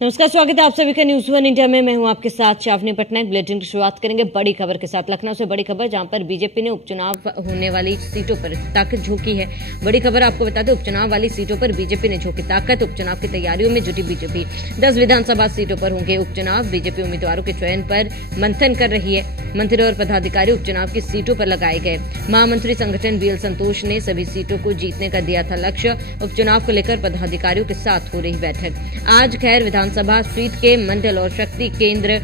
नमस्कार, स्वागत है आप सभी का न्यूज वन इंडिया में। मैं हूं आपके साथ शावनी पटनायक। बुलेटिन की शुरुआत करेंगे बड़ी खबर के साथ। लखनऊ से बड़ी खबर, जहां पर बीजेपी ने उपचुनाव होने वाली सीटों पर ताकत झोंकी है। बड़ी खबर आपको बता दें, उपचुनाव वाली सीटों पर बीजेपी ने झोंकी ताकत। उपचुनाव की तैयारियों में जुटी बीजेपी। 10 विधानसभा सीटों पर होंगे उपचुनाव। बीजेपी उम्मीदवारों के चयन पर मंथन कर रही है। मंत्री और पदाधिकारी उपचुनाव की सीटों पर लगाए गए। महामंत्री संगठन बीएल संतोष ने सभी सीटों को जीतने का दिया था लक्ष्य। उपचुनाव को लेकर पदाधिकारियों के साथ हो रही बैठक। आज खैर विधानसभा सीट के मंडल और शक्ति केंद्र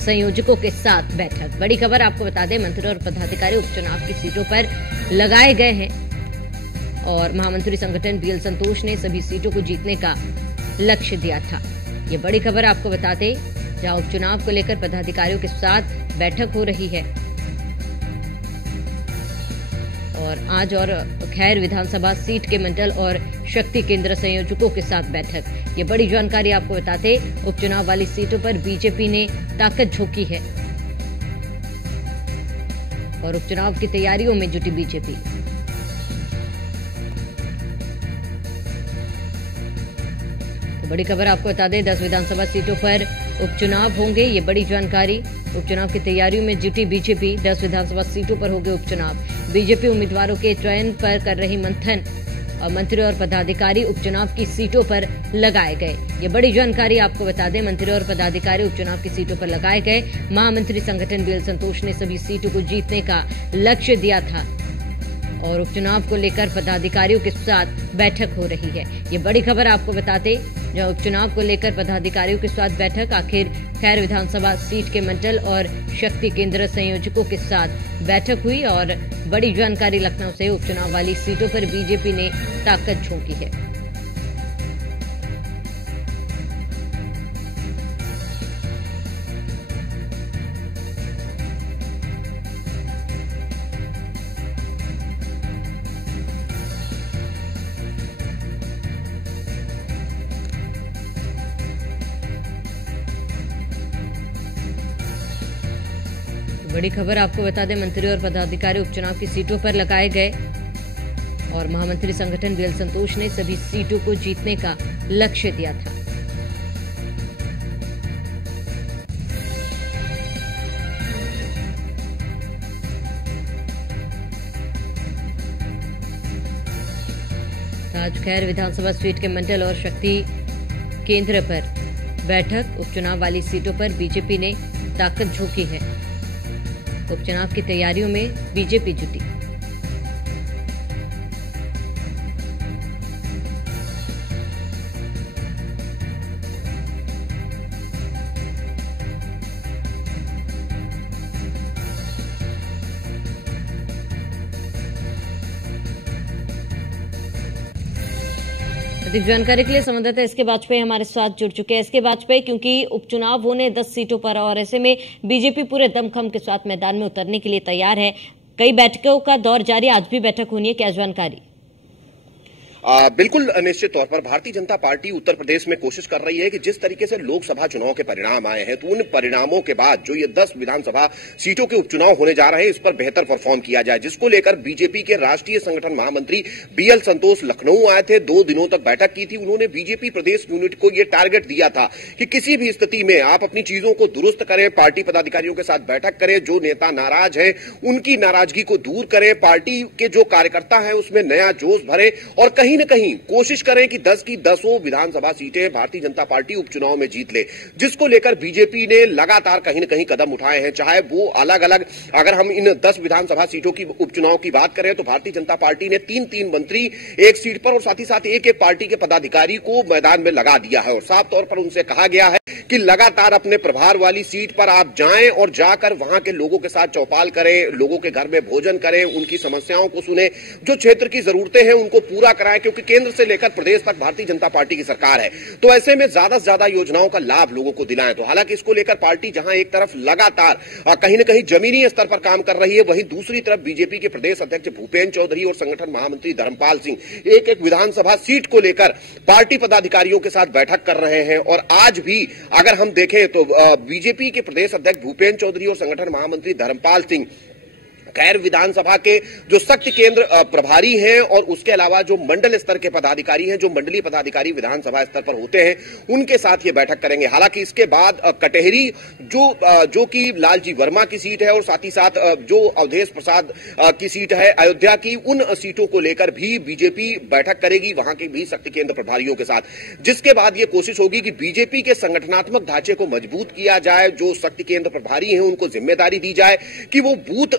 संयोजकों के साथ बैठक। बड़ी खबर आपको बता दें, मंत्री और पदाधिकारी उपचुनाव की सीटों पर लगाए गए हैं और महामंत्री संगठन बीएल संतोष ने सभी सीटों को जीतने का लक्ष्य दिया था। ये बड़ी खबर आपको बता दें, जहां उपचुनाव को लेकर पदाधिकारियों के साथ बैठक हो रही है। और आज और खैर विधानसभा सीट के मंडल और शक्ति केंद्र संयोजकों के साथ बैठक। ये बड़ी जानकारी आपको बताते, उपचुनाव वाली सीटों पर बीजेपी ने ताकत झोंकी है और उपचुनाव की तैयारियों में जुटी बीजेपी। तो बड़ी खबर आपको बता दें, 10 विधानसभा सीटों पर उपचुनाव होंगे। ये बड़ी जानकारी। उपचुनाव की तैयारियों में जुटी बीजेपी। 10 विधानसभा सीटों पर होंगे उपचुनाव। बीजेपी उम्मीदवारों के चयन पर कर रही मंथन और मंत्री और पदाधिकारी उपचुनाव की सीटों पर लगाए गए। ये बड़ी जानकारी आपको बता दें, मंत्री और पदाधिकारी उपचुनाव की सीटों पर लगाए गए। महामंत्री संगठन बीएल संतोष ने सभी सीटों को जीतने का लक्ष्य दिया था और उपचुनाव को लेकर पदाधिकारियों के साथ बैठक हो रही है। ये बड़ी खबर आपको बताते, जहां उपचुनाव को लेकर पदाधिकारियों के साथ बैठक। आखिर खैर विधानसभा सीट के मंडल और शक्ति केंद्र संयोजकों के साथ बैठक हुई और बड़ी जानकारी लखनऊ से, उपचुनाव वाली सीटों पर बीजेपी ने ताकत झोंकी है। बड़ी खबर आपको बता दें, मंत्री और पदाधिकारी उपचुनाव की सीटों पर लगाए गए और महामंत्री संगठन बीएल संतोष ने सभी सीटों को जीतने का लक्ष्य दिया था। आज खैर विधानसभा सीट के मंडल और शक्ति केंद्र पर बैठक। उपचुनाव वाली सीटों पर बीजेपी ने ताकत झोंकी है। उपचुनाव की तैयारियों में बीजेपी जुटी। अधिक जानकारी के लिए संवाददाता एसके वाजपेयी हमारे साथ जुड़ चुके हैं। एसके वाजपेयी, क्योंकि उपचुनाव होने 10 सीटों पर और ऐसे में बीजेपी पूरे दमखम के साथ मैदान में उतरने के लिए तैयार है। कई बैठकों का दौर जारी, आज भी बैठक होनी है, क्या जानकारी? बिल्कुल निश्चित तौर पर भारतीय जनता पार्टी उत्तर प्रदेश में कोशिश कर रही है कि जिस तरीके से लोकसभा चुनाव के परिणाम आए हैं, तो उन परिणामों के बाद जो ये 10 विधानसभा सीटों के उपचुनाव होने जा रहे हैं, इस पर बेहतर परफॉर्म किया जाए, जिसको लेकर बीजेपी के राष्ट्रीय संगठन महामंत्री बीएल संतोष लखनऊ आए थे। 2 दिनों तक बैठक की थी। उन्होंने बीजेपी प्रदेश यूनिट को यह टारगेट दिया था कि किसी भी स्थिति में आप अपनी चीजों को दुरुस्त करें, पार्टी पदाधिकारियों के साथ बैठक करें, जो नेता नाराज है उनकी नाराजगी को दूर करें, पार्टी के जो कार्यकर्ता है उसमें नया जोश भरे और कहीं न कहीं कोशिश करें कि 10 की 10 विधानसभा सीटें भारतीय जनता पार्टी उपचुनाव में जीत ले, जिसको लेकर बीजेपी ने लगातार कहीं न कहीं कदम उठाए हैं। चाहे वो अलग अलग, अगर हम इन 10 विधानसभा सीटों की उपचुनाव की बात करें तो भारतीय जनता पार्टी ने 3-3 मंत्री एक सीट पर और साथ ही साथ एक पार्टी के पदाधिकारी को मैदान में लगा दिया है और साफ तौर पर उनसे कहा गया है कि लगातार अपने प्रभार वाली सीट पर आप जाएं और जाकर वहां के लोगों के साथ चौपाल करें, लोगों के घर में भोजन करें, उनकी समस्याओं को सुने, जो क्षेत्र की जरूरतें हैं उनको पूरा कराएं, क्योंकि केंद्र से लेकर प्रदेश तक भारतीय जनता पार्टी की सरकार है। तो ऐसे में ज्यादा से ज्यादा योजनाओं का लाभ लोगों को दिलाएं। तो हालांकि इसको लेकर पार्टी जहां एक तरफ लगातार कहीं न कहीं जमीनी स्तर पर काम कर रही है, वहीं दूसरी तरफ बीजेपी के प्रदेश अध्यक्ष भूपेन्द्र चौधरी और संगठन महामंत्री धर्मपाल सिंह एक एक विधानसभा सीट को लेकर पार्टी पदाधिकारियों के साथ बैठक कर रहे हैं। और आज भी अगर हम देखें तो बीजेपी के प्रदेश अध्यक्ष भूपेन्द्र चौधरी और संगठन महामंत्री धर्मपाल सिंह खैर विधानसभा के जो शक्ति केंद्र प्रभारी हैं और उसके अलावा जो मंडल स्तर के पदाधिकारी हैं, जो मंडलीय पदाधिकारी विधानसभा स्तर पर होते हैं, उनके साथ ये बैठक करेंगे। हालांकि इसके बाद कटेहरी जो कि लालजी वर्मा की सीट है और साथ ही साथ जो अवधेश प्रसाद की सीट है अयोध्या की, उन सीटों को लेकर भी बीजेपी बैठक करेगी वहां के भी शक्ति केंद्र प्रभारियों के साथ, जिसके बाद ये कोशिश होगी कि बीजेपी के संगठनात्मक ढांचे को मजबूत किया जाए। जो शक्ति केंद्र प्रभारी हैं उनको जिम्मेदारी दी जाए कि वो बूथ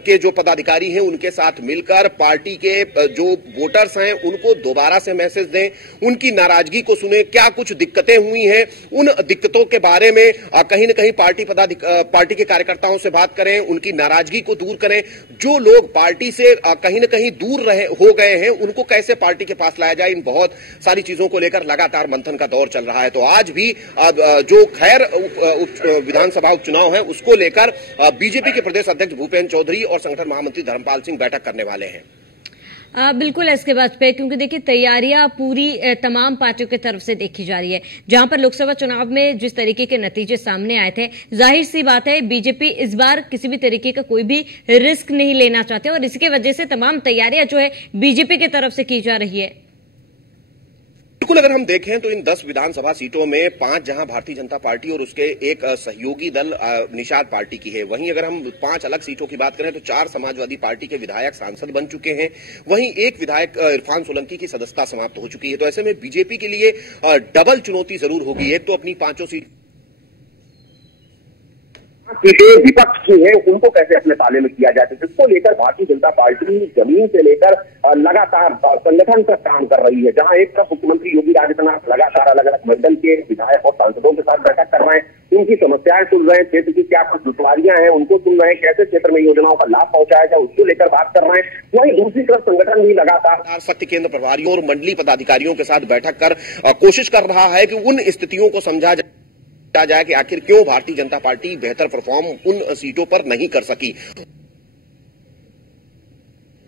के जो पदाधिकारी हैं उनके साथ मिलकर पार्टी के जो वोटर्स हैं उनको दोबारा से मैसेज दें, उनकी नाराजगी को सुने, क्या कुछ दिक्कतें हुई हैं उन दिक्कतों के बारे में कहीं न कहीं पार्टी के कार्यकर्ताओं से बात करें, उनकी नाराजगी को दूर करें। जो लोग पार्टी से कहीं न कहीं दूर हो गए हैं उनको कैसे पार्टी के पास लाया जाए, इन बहुत सारी चीजों को लेकर लगातार मंथन का दौर चल रहा है। तो आज भी जो खैर विधानसभा उपचुनाव है उसको लेकर बीजेपी के प्रदेश अध्यक्ष भूपेंद्र चौधरी और संगठन महामंत्री धर्मपाल सिंह बैठक करने वाले हैं। बिल्कुल इसके बाद पे, क्योंकि देखिए तैयारियां पूरी तमाम पार्टियों की तरफ से देखी जा रही है। जहां पर लोकसभा चुनाव में जिस तरीके के नतीजे सामने आए थे, जाहिर सी बात है बीजेपी इस बार किसी भी तरीके का कोई भी रिस्क नहीं लेना चाहते और इसकी वजह से तमाम तैयारियां जो है बीजेपी की तरफ से की जा रही है। बिल्कुल, अगर हम देखें तो इन 10 विधानसभा सीटों में 5 जहां भारतीय जनता पार्टी और उसके एक सहयोगी दल निषाद पार्टी की है, वहीं अगर हम 5 अलग सीटों की बात करें तो 4 समाजवादी पार्टी के विधायक सांसद बन चुके हैं, वहीं एक विधायक इरफान सोलंकी की सदस्यता समाप्त हो चुकी है। तो ऐसे में बीजेपी के लिए डबल चुनौती जरूर होगी। एक तो अपनी 5 सीट सीटें विपक्ष की हैं उनको कैसे अपने ताले में किया जाए, जिसको लेकर भारतीय जनता पार्टी जमीन से लेकर लगातार संगठन तक काम कर रही है। जहां एक तरफ मुख्यमंत्री योगी आदित्यनाथ लगातार अलग अलग मंडल के विधायक और सांसदों के साथ बैठक कर रहे हैं, उनकी समस्याएं सुन रहे हैं, क्षेत्र की क्या कुछ दुश्वारियां हैं उनको सुन रहे हैं, कैसे क्षेत्र में योजनाओं का लाभ पहुंचाया जाए उसको लेकर बात कर रहे हैं। वहीं दूसरी तरफ संगठन भी लगातार शक्ति केंद्र प्रभारियों और मंडलीय पदाधिकारियों के साथ बैठक कर कोशिश कर रहा है कि उन स्थितियों को समझा जाए कि आखिर क्यों भारतीय जनता पार्टी बेहतर परफॉर्म उन सीटों पर नहीं कर सकी,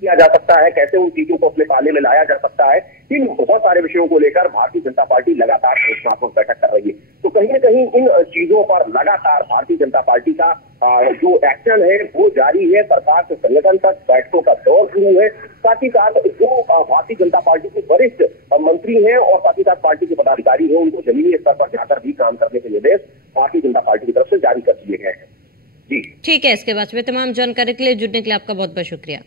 किया जा सकता है, कैसे उन सीटों को अपने पाले में लाया जा सकता है। इन बहुत सारे विषयों को लेकर भारतीय जनता पार्टी लगातार रचनात्मक बैठक कर रही है। तो कहीं न कहीं इन चीजों पर लगातार भारतीय जनता पार्टी का जो एक्शन है वो जारी है। सरकार से संगठन तक बैठकों का दौर शुरू है। साथ ही साथ जो भारतीय जनता पार्टी के वरिष्ठ मंत्री हैं और साथ ही साथ पार्टी के पदाधिकारी हैं उनको जमीनी स्तर पर जाकर भी काम करने के निर्देश भारतीय जनता पार्टी की तरफ से जारी कर दिए गए हैं। जी ठीक है, इसके बाद में तमाम जानकारी के लिए जुड़ने के लिए आपका बहुत बहुत शुक्रिया।